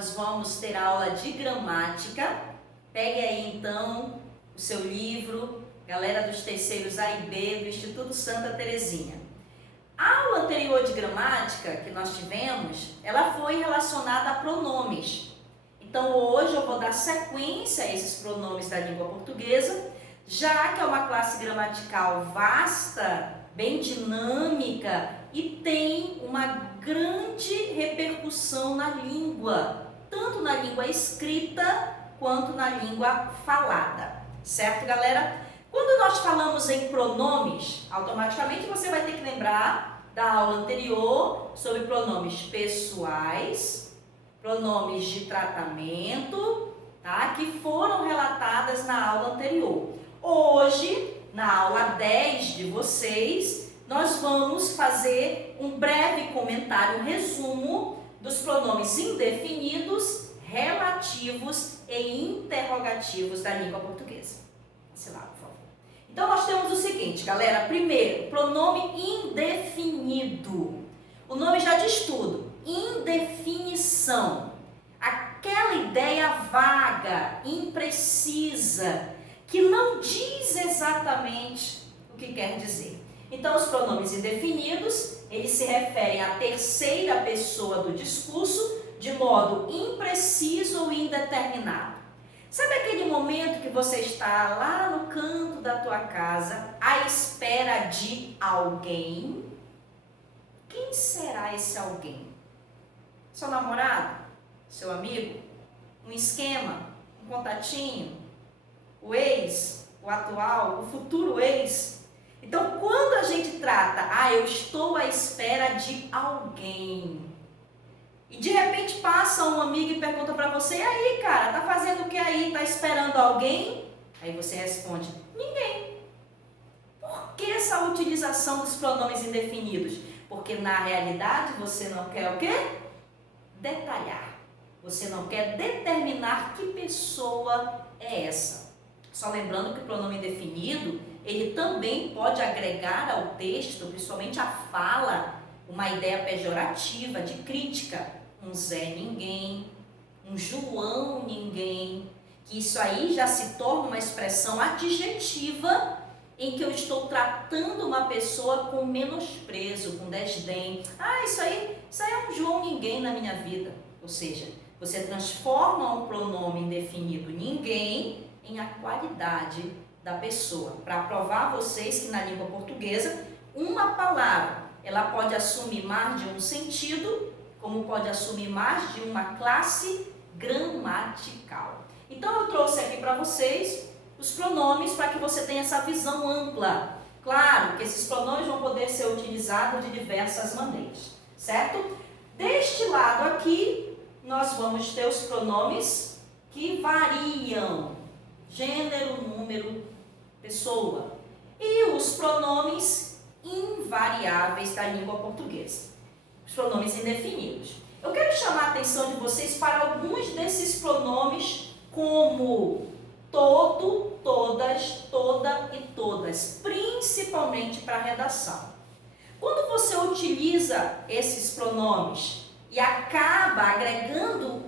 nós vamos ter aula de gramática. Pegue aí então o seu livro, galera dos terceiros A e B do Instituto Santa Terezinha. A aula anterior de gramática que nós tivemos, ela foi relacionada a pronomes. Então hoje eu vou dar sequência a esses pronomes da língua portuguesa, já que é uma classe gramatical vasta, bem dinâmica e tem uma grande repercussão na língua, tanto na língua escrita quanto na língua falada, certo, galera? Quando nós falamos em pronomes, automaticamente você vai ter que lembrar da aula anterior sobre pronomes pessoais, pronomes de tratamento, tá? Que foram relatadas na aula anterior. Hoje, na aula 10 de vocês, nós vamos fazer um breve comentário, resumo dos pronomes indefinidos, relativos e interrogativos da língua portuguesa. Sei lá, por favor. Então, nós temos o seguinte, galera. Primeiro, pronome indefinido. O nome já diz tudo. Indefinição. Aquela ideia vaga, imprecisa, que não diz exatamente o que quer dizer. Então, os pronomes indefinidos, eles se referem à terceira pessoa do discurso de modo impreciso ou indeterminado. Sabe aquele momento que você está lá no canto da tua casa à espera de alguém? Quem será esse alguém? Seu namorado? Seu amigo? Um esquema? Um contatinho? O ex? O atual? O futuro ex? Então, quando a gente trata, eu estou à espera de alguém, e de repente passa um amigo e pergunta para você, e aí, cara, tá fazendo o que aí? Tá esperando alguém? Aí você responde, ninguém. Por que essa utilização dos pronomes indefinidos? Porque na realidade você não quer o quê? Detalhar. Você não quer determinar que pessoa é essa. Só lembrando que o pronome indefinido, ele também pode agregar ao texto, principalmente à fala, uma ideia pejorativa, de crítica. Um Zé ninguém, um João ninguém, que isso aí já se torna uma expressão adjetiva em que eu estou tratando uma pessoa com menosprezo, com desdém. Isso aí é um João ninguém na minha vida. Ou seja, você transforma um pronome indefinido ninguém em a qualidade da pessoa. Para provar a vocês que na língua portuguesa, uma palavra, ela pode assumir mais de um sentido, como pode assumir mais de uma classe gramatical. Então eu trouxe aqui para vocês os pronomes para que você tenha essa visão ampla. Claro que esses pronomes vão poder ser utilizados de diversas maneiras, certo? Deste lado aqui, nós vamos ter os pronomes que variam, gênero, número, pessoa, e os pronomes invariáveis da língua portuguesa. Os pronomes indefinidos. Eu quero chamar a atenção de vocês para alguns desses pronomes, como todo, todas, toda e todas, principalmente para a redação. Quando você utiliza esses pronomes e acaba agregando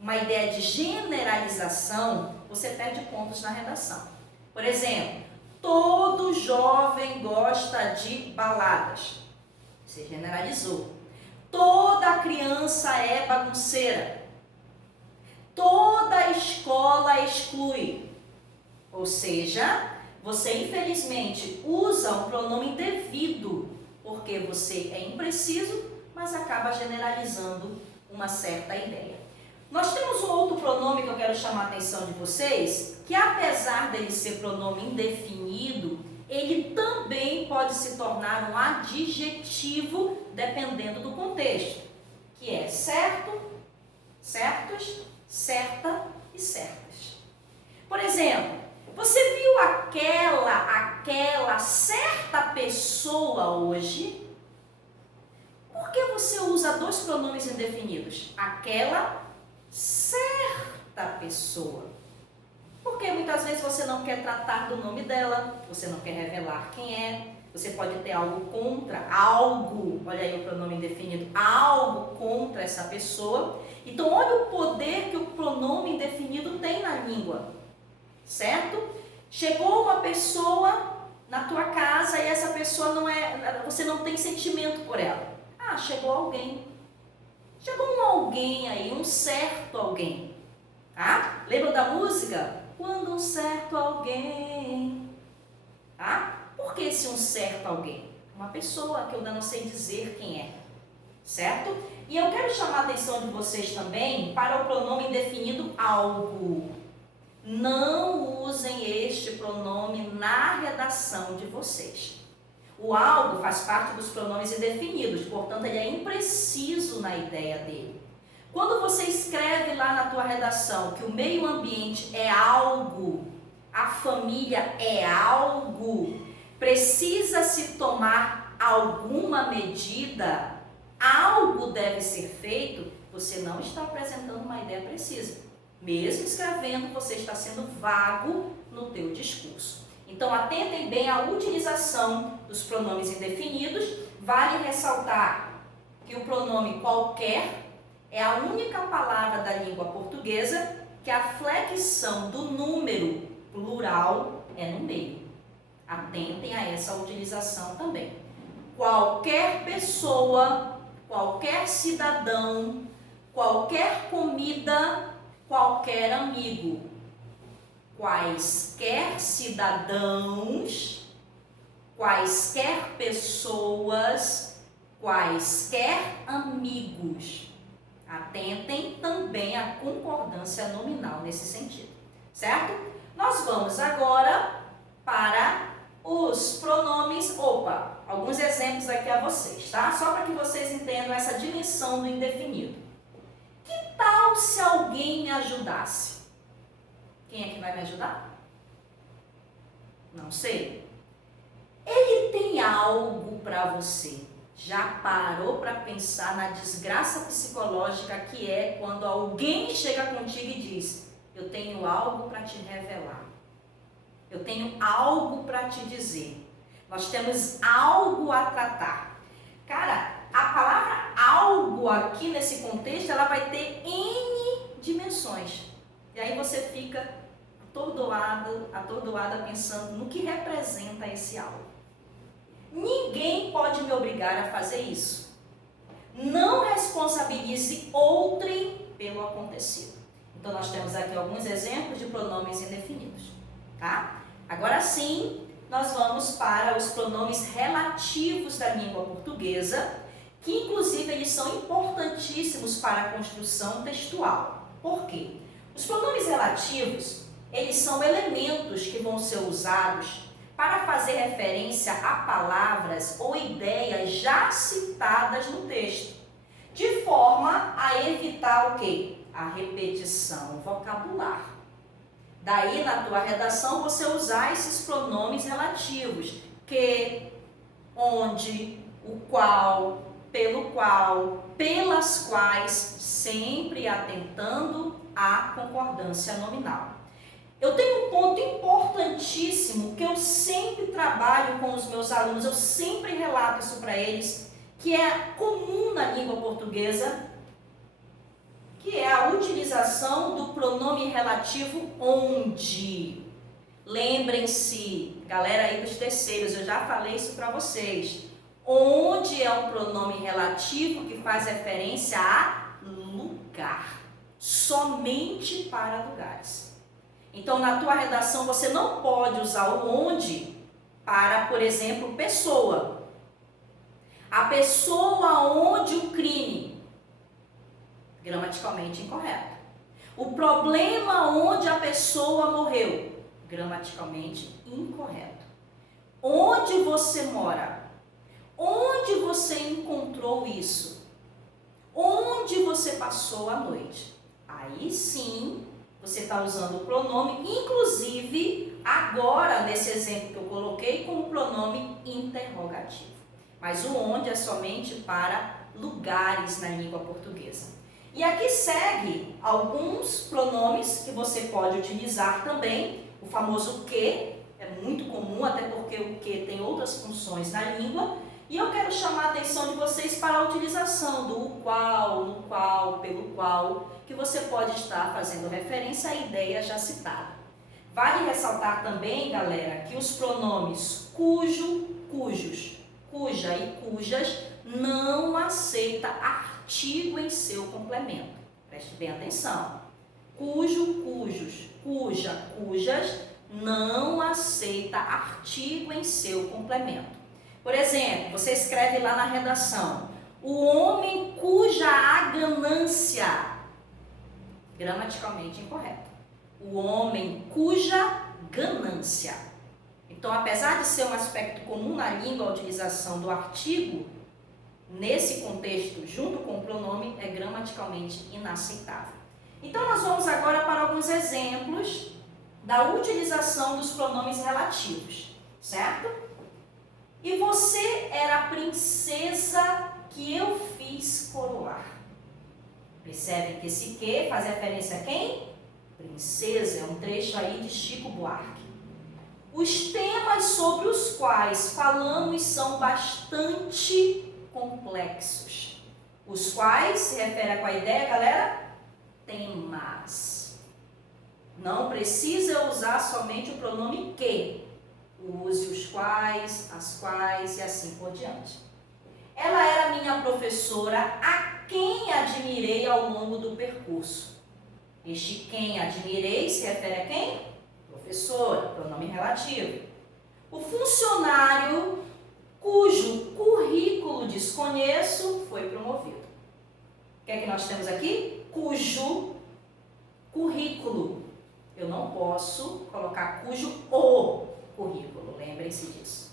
uma ideia de generalização, você perde pontos na redação. Por exemplo, todo jovem gosta de baladas. Você generalizou. Toda criança é bagunceira. Toda escola exclui. Ou seja, você infelizmente usa um pronome indevido, porque você é impreciso, mas acaba generalizando uma certa ideia. Nós temos um outro pronome que eu quero chamar a atenção de vocês, que apesar dele ser pronome indefinido, ele também pode se tornar um adjetivo dependendo do contexto, que é certo, certos, certa e certas. Por exemplo, você viu aquela certa pessoa hoje? Por que você usa dois pronomes indefinidos? Aquela certa pessoa. Porque muitas vezes você não quer tratar do nome dela, você não quer revelar quem é, Você pode ter algo contra, algo, olha aí o pronome indefinido, algo contra essa pessoa. Então, olha o poder que o pronome indefinido tem na língua, certo? Chegou uma pessoa na tua casa e essa pessoa você não tem sentimento por ela. Ah, chegou alguém. Chegou um alguém aí, um certo alguém, tá? Lembra da música? Quando um certo alguém, tá? Por que esse um certo alguém? Uma pessoa que eu ainda não sei dizer quem é, certo? E eu quero chamar a atenção de vocês também para o pronome indefinido algo. Não usem este pronome na redação de vocês. O algo faz parte dos pronomes indefinidos, portanto, ele é impreciso na ideia dele. Quando você escreve lá na tua redação que o meio ambiente é algo, a família é algo, precisa se tomar alguma medida, algo deve ser feito, você não está apresentando uma ideia precisa. Mesmo escrevendo, você está sendo vago no teu discurso. Então, atentem bem à utilização dos pronomes indefinidos. Vale ressaltar que o pronome qualquer é a única palavra da língua portuguesa que a flexão do número plural é no meio. Atentem a essa utilização também. Qualquer pessoa, qualquer cidadão, qualquer comida, qualquer amigo. Quaisquer cidadãos, quaisquer pessoas, quaisquer amigos. Atentem também à concordância nominal nesse sentido, certo? Nós vamos agora para os pronomes, alguns exemplos aqui a vocês, tá? Só para que vocês entendam essa dimensão do indefinido. Que tal se alguém me ajudasse? Quem é que vai me ajudar? Não sei. Ele tem algo para você. Já parou para pensar na desgraça psicológica que é quando alguém chega contigo e diz: eu tenho algo para te revelar. Eu tenho algo para te dizer. Nós temos algo a tratar. Cara, a palavra algo aqui nesse contexto, ela vai ter N dimensões. E aí você fica atordoada pensando no que representa esse algo. Ninguém pode me obrigar a fazer isso. Não responsabilize outrem pelo acontecido. Então, nós temos aqui alguns exemplos de pronomes indefinidos, tá? Agora sim, nós vamos para os pronomes relativos da língua portuguesa, que inclusive eles são importantíssimos para a construção textual. Por quê? Os pronomes relativos, eles são elementos que vão ser usados para fazer referência a palavras ou ideias já citadas no texto, de forma a evitar o quê? A repetição vocabular. Daí, na tua redação, você usar esses pronomes relativos, que, onde, o qual, pelo qual, pelas quais, sempre atentando à concordância nominal. Eu tenho um ponto importantíssimo que eu sempre trabalho com os meus alunos, eu sempre relato isso para eles, que é comum na língua portuguesa, que é a utilização do pronome relativo onde. Lembrem-se, galera aí dos terceiros, eu já falei isso para vocês. Onde é um pronome relativo que faz referência a lugar, somente para lugares. Então, na tua redação, você não pode usar o onde para, por exemplo, pessoa. A pessoa onde o crime, gramaticalmente incorreto. O problema onde a pessoa morreu, gramaticalmente incorreto. Onde você mora? Onde você encontrou isso? Onde você passou a noite? Aí sim, você está usando o pronome, inclusive agora nesse exemplo que eu coloquei como pronome interrogativo. Mas o onde é somente para lugares na língua portuguesa. E aqui segue alguns pronomes que você pode utilizar também, o famoso que, é muito comum, até porque o que tem outras funções na língua, e eu quero chamar a atenção de vocês para a utilização do o qual, no qual, pelo qual, que você pode estar fazendo referência à ideia já citada. Vale ressaltar também, galera, que os pronomes cujo, cujos, cuja e cujas não aceita artigo em seu complemento. Preste bem atenção. Cujo, cujos, cuja, cujas não aceita artigo em seu complemento. Por exemplo, você escreve lá na redação: o homem cuja a ganância, gramaticalmente incorreto. O homem cuja ganância. Então, apesar de ser um aspecto comum na língua a utilização do artigo, nesse contexto, junto com o pronome, é gramaticalmente inaceitável. Então, nós vamos agora para alguns exemplos da utilização dos pronomes relativos, certo? E você era a princesa que eu fiz coroar. Percebem que esse que faz referência a quem? Princesa, é um trecho aí de Chico Buarque. Os temas sobre os quais falamos são bastante complexos. Os quais se refere a qual ideia, galera? Temas. Não precisa usar somente o pronome que. Use os quais, as quais e assim por diante. Ela era minha professora, a quem admirei ao longo do percurso. Este quem admirei se refere a quem? Professora, pronome relativo. O funcionário cujo currículo desconheço foi promovido. O que é que nós temos aqui? Cujo currículo. Eu não posso colocar cujo o currículo, lembrem-se disso.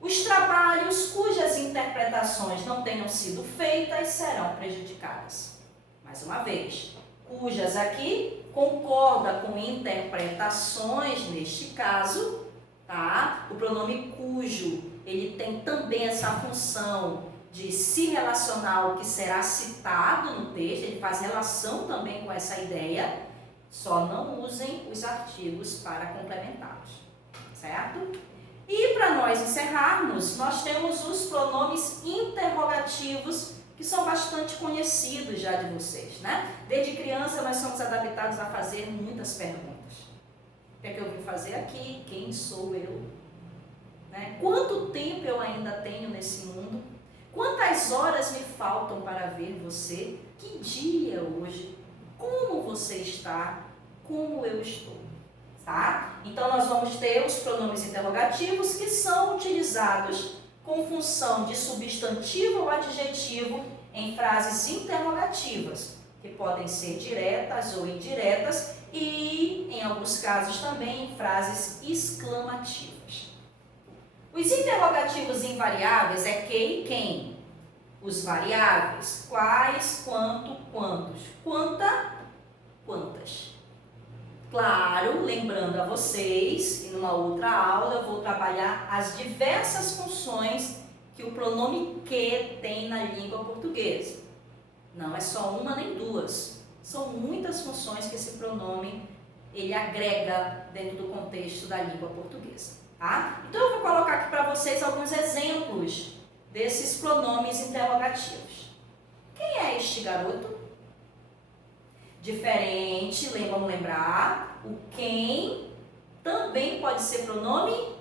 Os trabalhos cujas interpretações não tenham sido feitas serão prejudicadas. Mais uma vez, cujas aqui concorda com interpretações neste caso, tá? O pronome cujo, ele tem também essa função de se relacionar ao que será citado no texto, ele faz relação também com essa ideia, só não usem os artigos para complementá-los, certo? E para nós encerrarmos, nós temos os pronomes interrogativos, que são bastante conhecidos já de vocês, né? Desde criança nós somos adaptados a fazer muitas perguntas. O que é que eu vim fazer aqui? Quem sou eu? Né? Quanto tempo eu ainda tenho nesse mundo? Quantas horas me faltam para ver você? Que dia é hoje? Como você está? Como eu estou? Tá? Então, nós vamos ter os pronomes interrogativos que são utilizados com função de substantivo ou adjetivo em frases interrogativas, que podem ser diretas ou indiretas e, em alguns casos, também em frases exclamativas. Os interrogativos invariáveis é que e quem. Os variáveis, quais, quanto, quantos. Quanta, quantas. Claro, lembrando a vocês, que numa outra aula eu vou trabalhar as diversas funções que o pronome que tem na língua portuguesa. Não é só uma nem duas, são muitas funções que esse pronome ele agrega dentro do contexto da língua portuguesa, tá? Então eu vou colocar aqui para vocês alguns exemplos desses pronomes interrogativos. Quem é este garoto? Diferente, vamos lembrar, o quem também pode ser pronome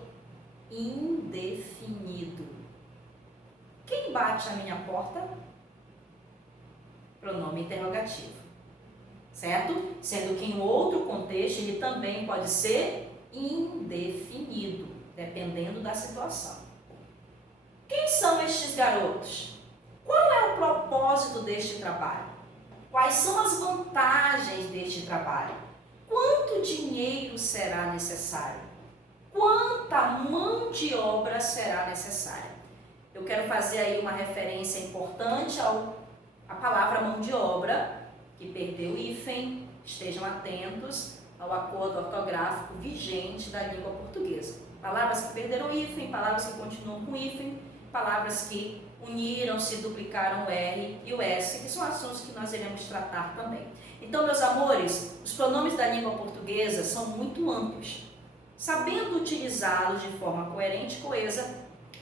indefinido. Quem bate à minha porta? Pronome interrogativo, certo? Sendo que em outro contexto ele também pode ser indefinido, dependendo da situação. Quem são estes garotos? Qual é o propósito deste trabalho? Quais são as vantagens deste trabalho? Quanto dinheiro será necessário? Quanta mão de obra será necessária? Eu quero fazer aí uma referência importante à palavra mão de obra, que perdeu o hífen. Estejam atentos ao acordo ortográfico vigente da língua portuguesa. Palavras que perderam o hífen, palavras que continuam com hífen, palavras que uniram-se, duplicaram o R e o S, que são assuntos que nós iremos tratar também. Então, meus amores, os pronomes da língua portuguesa são muito amplos, Sabendo utilizá-los de forma coerente e coesa,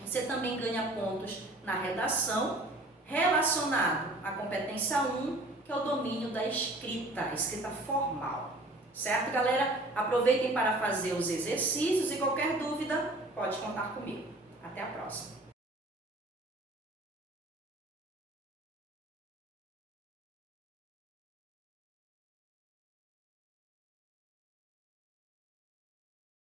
você também ganha pontos na redação relacionado à competência 1, que é o domínio da escrita, a escrita formal. Certo, galera? Aproveitem para fazer os exercícios e qualquer dúvida, pode contar comigo. Até a próxima!